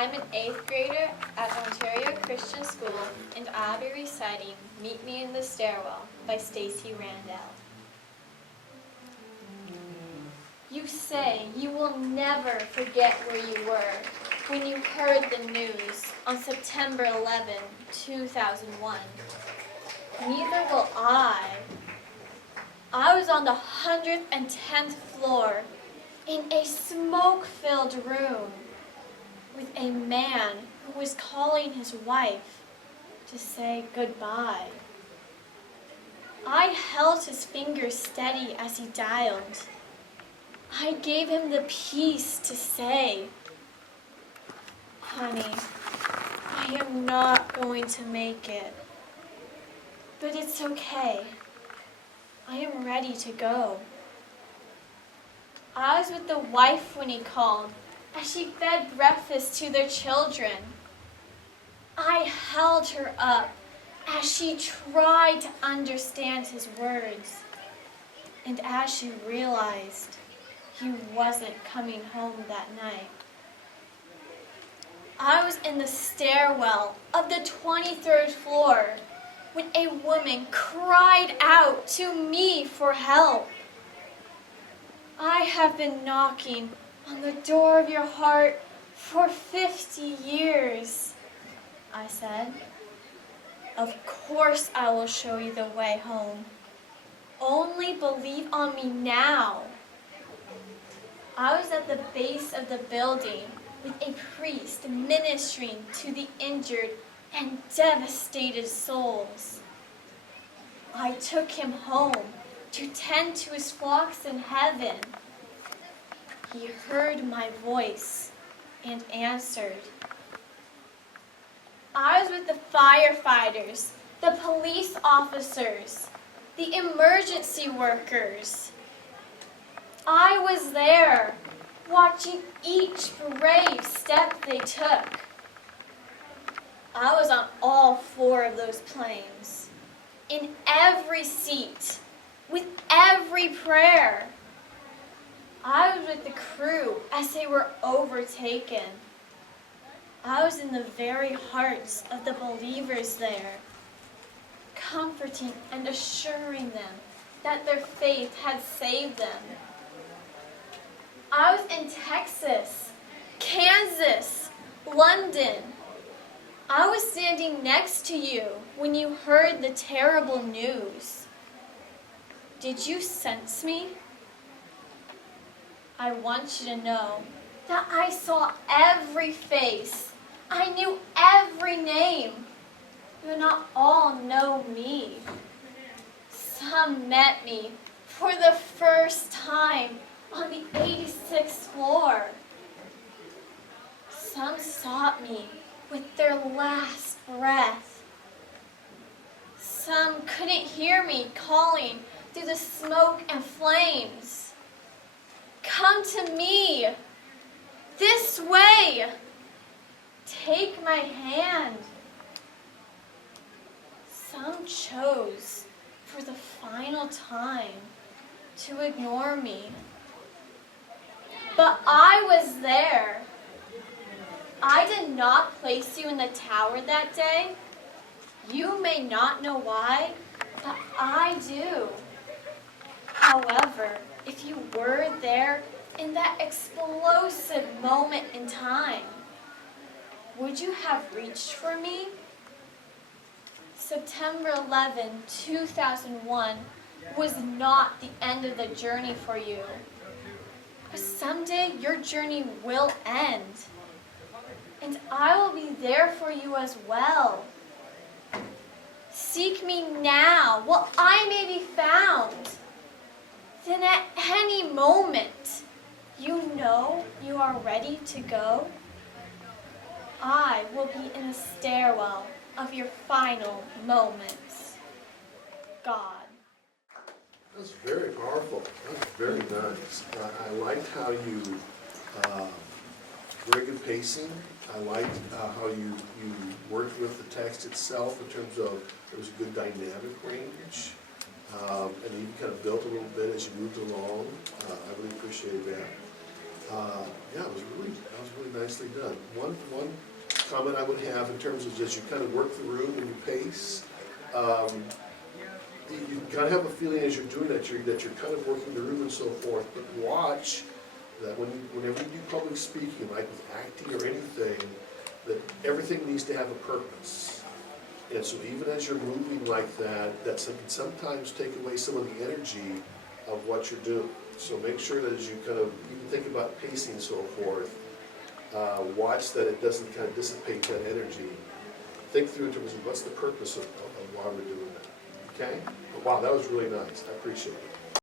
I'm an 8th grader at Ontario Christian School, and I'll be reciting Meet Me in the Stairwell by Stacey, Randall. You say you will never forget where you were when you heard the news on September 11, 2001. Neither will I. I was on the 110th floor in a smoke-filled room with a man who was calling his wife to say goodbye. I held his fingers steady as he dialed. I gave him the peace to say, "Honey, I am not going to make it, but it's okay. I am ready to go." I was with the wife when he called, as she fed breakfast to their children. I held her up as she tried to understand his words, and as she realized he wasn't coming home that night. I was in the stairwell of the 23rd floor when a woman cried out to me for help. "I have been knocking on the door of your heart for 50 years, I said. "Of course I will show you the way home. Only believe on me now." I was at the base of the building with a priest ministering to the injured and devastated souls. I took him home to tend to his flocks in heaven. He heard my voice and answered. I was with the firefighters, the police officers, the emergency workers. I was there, watching each brave step they took. I was on all 4 of those planes, in every seat, with every prayer. I was with the crew as they were overtaken. I was in the very hearts of the believers there, comforting and assuring them that their faith had saved them. I was in Texas, Kansas, London. I was standing next to you when you heard the terrible news. Did you sense me? I want you to know that I saw every face. I knew every name, but not all know me. Some met me for the first time on the 86th floor. Some sought me with their last breath. Some couldn't hear me calling through the smoke and flames. "Come to me, this way, take my hand." Some chose for the final time to ignore me. But I was there. I did not place you in the tower that day. You may not know why, but I do. However, if you were there in that explosive moment in time, would you have reached for me? September 11, 2001 was not the end of the journey for you. But someday your journey will end, and I will be there for you as well. Seek me now while I may be found. Then at any moment, you know you are ready to go. I will be in the stairwell of your final moments. God. That's very powerful. That's very nice. I liked how you, very good pacing. I liked how you worked with the text itself in terms of there was a good dynamic range. And you kind of built a little bit as you moved along. I really appreciated that. Yeah, that was really nicely done. One comment I would have in terms of as you kind of work the room and you pace, you kind of have a feeling as you're doing that you're kind of working the room and so forth, but watch that whenever you do public speaking, like with acting or anything, that everything needs to have a purpose. And so even as you're moving like that, that can sometimes take away some of the energy of what you're doing. So make sure that as you kind of even think about pacing and so forth, watch that it doesn't kind of dissipate that energy. Think through in terms of what's the purpose of why we're doing that. Okay? But wow, that was really nice. I appreciate it.